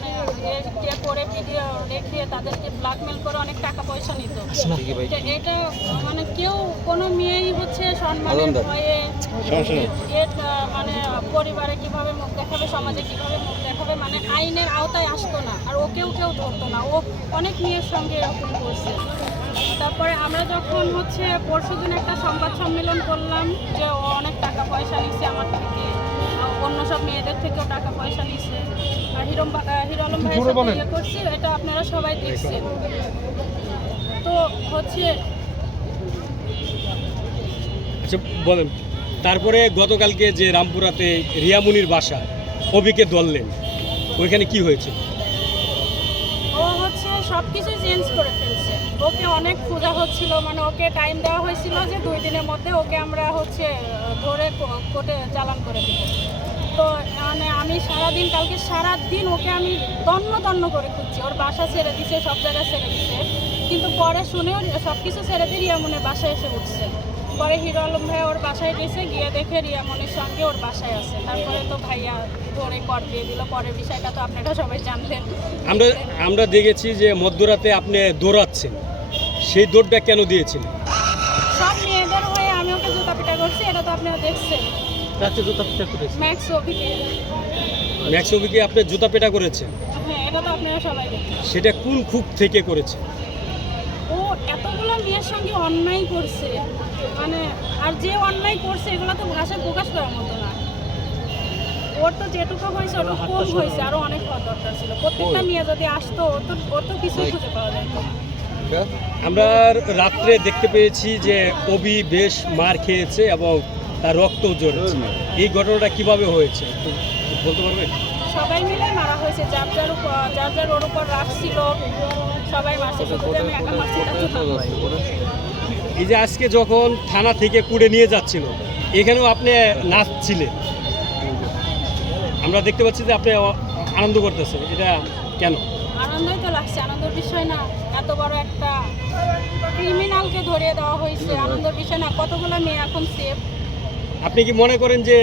মানে ইয়ে করে ভিডিও রেখে তাদেরকে ব্ল্যাকমেল করে অনেক টাকা পয়সা নিত। এটা মানে কেউ কোনো মেয়েই হচ্ছে সম্মানের ভয়ে মানে পরিবারে কিভাবে মুখ দেখাবে, সমাজে কিভাবে মুখ দেখাবে, মানে আইনের আওতায় আসতো না, আর ওকেও কেউ ধরতো না। ও অনেক মেয়ের সঙ্গে এরকম করছে। তারপরে আমরা যখন হচ্ছে পরশুদিন একটা সংবাদ সম্মেলন করলাম যে ও অনেক টাকা পয়সা নিচ্ছে আমার থেকে, অন্য সব মেয়েদের থেকেও টাকা পয়সা নিচ্ছে, আর হিরো আলম ভাইয়ের সাথে ইয়ে করছি, এটা আপনারা সবাই দেখছেন। তো হচ্ছে আচ্ছা বলেন, তারপরে গতকালকে যে রামপুরাতে রিয়ামনির বাসা অভিকে ধরলেন, ওইখানে কি হয়েছে? ও হচ্ছে সব কিছু চেঞ্জ করে ফেলছে। ওকে অনেক খোঁজা হচ্ছিল, মানে ওকে টাইম দেওয়া হয়েছিল যে 2 দিনের মধ্যে ওকে আমরা হচ্ছে ধরে কোর্টে চালান করে দেবো। তো মানে আমি কালকে সারাদিন ওকে আমি তন্ন করে খুঁজছি। ওর বাসা ছেড়ে দিছে, সব জায়গায় ছেড়ে দিছে, কিন্তু পরে শুনেও সব কিছু ছেড়ে দিয়ে রিয়ামনের বাসায় এসে উঠছে। পরে হিরো আলম ভাই ওর বাসায় গেছে, গিয়ে দেখে রিয়ামনির সঙ্গে ওর বাসায় আছে। তারপরে তো ভাইয়া ধরে কর দিয়ে দিল। পরের বিষয়টা তো আপনারা সবাই জানলেন। আমরা দেখেছি যে মধ্যরাতে আপনি দৌড়াচ্ছেন, সেই দৌড়টা কেন দিয়েছেন? সব মেয়েদের হয়ে আমি ওকে জুতা পিটা করছি, এটা তো আপনারা দেখছেন। ম্যাক্স অভিকে আপনি জুতা পেটা করেছেন? হ্যাঁ, এটা তো আপনারা সবাই দেখছেন। সেটা কোন খুব থেকে করেছে? ও এতগুলো মেয়ের সঙ্গে অন্যায় করছে, মানে আর যে অন্যায় করছে এগুলো তো ভাষায় প্রকাশ করার মতো না। ওর তো যেটুকু হয়েছে ওটা কম হয়েছে, আরো অনেক হওয়ার দরকার ছিল। প্রত্যেকটা মেয়ে যদি আসতো ওর তো কিছুই খুঁজে পাওয়া যেত না। আমরা রাত্রে দেখতে পেয়েছি যে অভি বেশ মার খেয়েছে এবং তার রক্ত ঝরেছে। এই ঘটনাটা কিভাবে হয়েছে একটু বলতে পারবেন? সবাই মিলে মারা হয়েছে, যার ওর উপর রাগ ছিল, সবাই মারছে, শুধু যে আমি একা মারছি তা তো না। এই যে আজকে যখন থানা থেকে কুড়ে নিয়ে যাচ্ছিল, এখানেও আপনি নাচছিলেন, আমরা দেখতে পাচ্ছি যে আপনি আনন্দ করতেছেন, এটা কেন? আনন্দই তো লাগছে, আনন্দের বিষয় না। এত বড় একটা ক্রিমিনালকে ধরিয়ে দেওয়া হয়েছে, আনন্দের বিষয় না। কতগুলো মেয়ে এখন সেফ। আপনি কি মনে করেন যে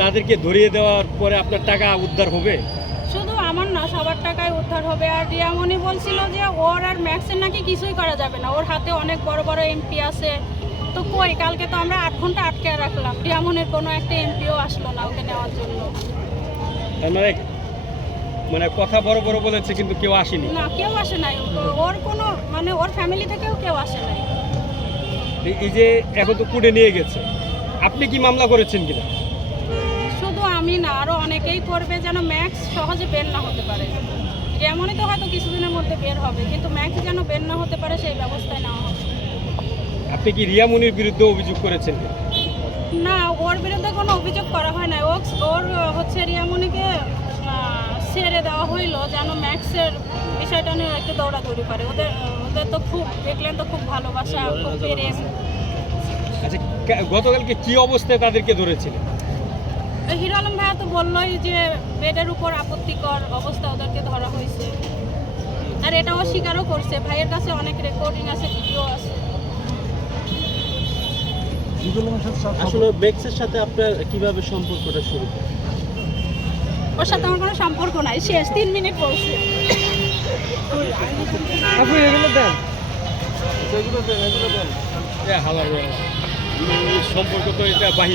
তাদেরকে ধরিয়ে দেওয়ার পরে আপনার টাকা উদ্ধার হবে? শুধু আমার না, সবার টাকায় উদ্ধার হবে। আর রিয়ামনি বলছিল যে ওর আর ম্যাক্সের নাকি কিছুই করা যাবে না, ওর হাতে অনেক বড় বড় এমপি আছে। তো কই, কালকে তো আমরা 8 ঘন্টা আটকে রাখলাম, রিয়ামনির কোনো একটা এমপিও আসলো না ওকে নেওয়ার জন্য। তার মানে কথা বড় বড় বলেছে কিন্তু কেউ আসেনি? না, কেউ আসে নাই। ওর কোনো মানে ওর ফ্যামিলি থেকেও কেউ আসে নাই। এই যে এখন তো কুড়ে নিয়ে গেছে, আপনি কি মামলা করেছেন কিনা? শুধু আমি না, আরো অনেকেই করবে, যেন ম্যাক্স সহজে বের না হতে পারে। রিয়ামনি তো হয়তো কিছুদিনের মধ্যে বের হবে, কিন্তু ম্যাক্স যেন বের না হতে পারে সেই ব্যবস্থায় নেওয়া হবে। আপনি কি রিয়ামনির বিরুদ্ধে অভিযোগ করেছেন কিনা? না, ওর বিরুদ্ধে কোনো অভিযোগ করা হয় না। ওর হচ্ছে রিয়ামনিকে ছেড়ে দেওয়া হইলো যেন ম্যাক্সের বিষয়টা নিয়ে একটু দৌড়াদৌড়ি করে। ওদের তো খুব দেখলেন তো, খুব ভালোবাসা, খুব প্রেম। আচ্ছা, গতকালকে কি অবস্থায় তাদেরকে ধরেছিলেন? হিরো আলম ভাইয়া তো বললোই যে বেডের উপর আপত্তিকর অবস্থা ওদেরকে ধরা হয়েছে, আর এটাও স্বীকারও করছে। ভাইয়ের কাছে অনেক রেকর্ডিং আছে, ভিডিও আছে। আসলে বেক্সের সাথে আপনার কিভাবে সম্পর্কটা শুরু? ওর সাথে আমার কোনো সম্পর্ক নাই, শেষ 3 মিনিট বলছে। আপনি এগুলো দেন, এগুলো দেন, সম্পর্ক তো এটা বাহির।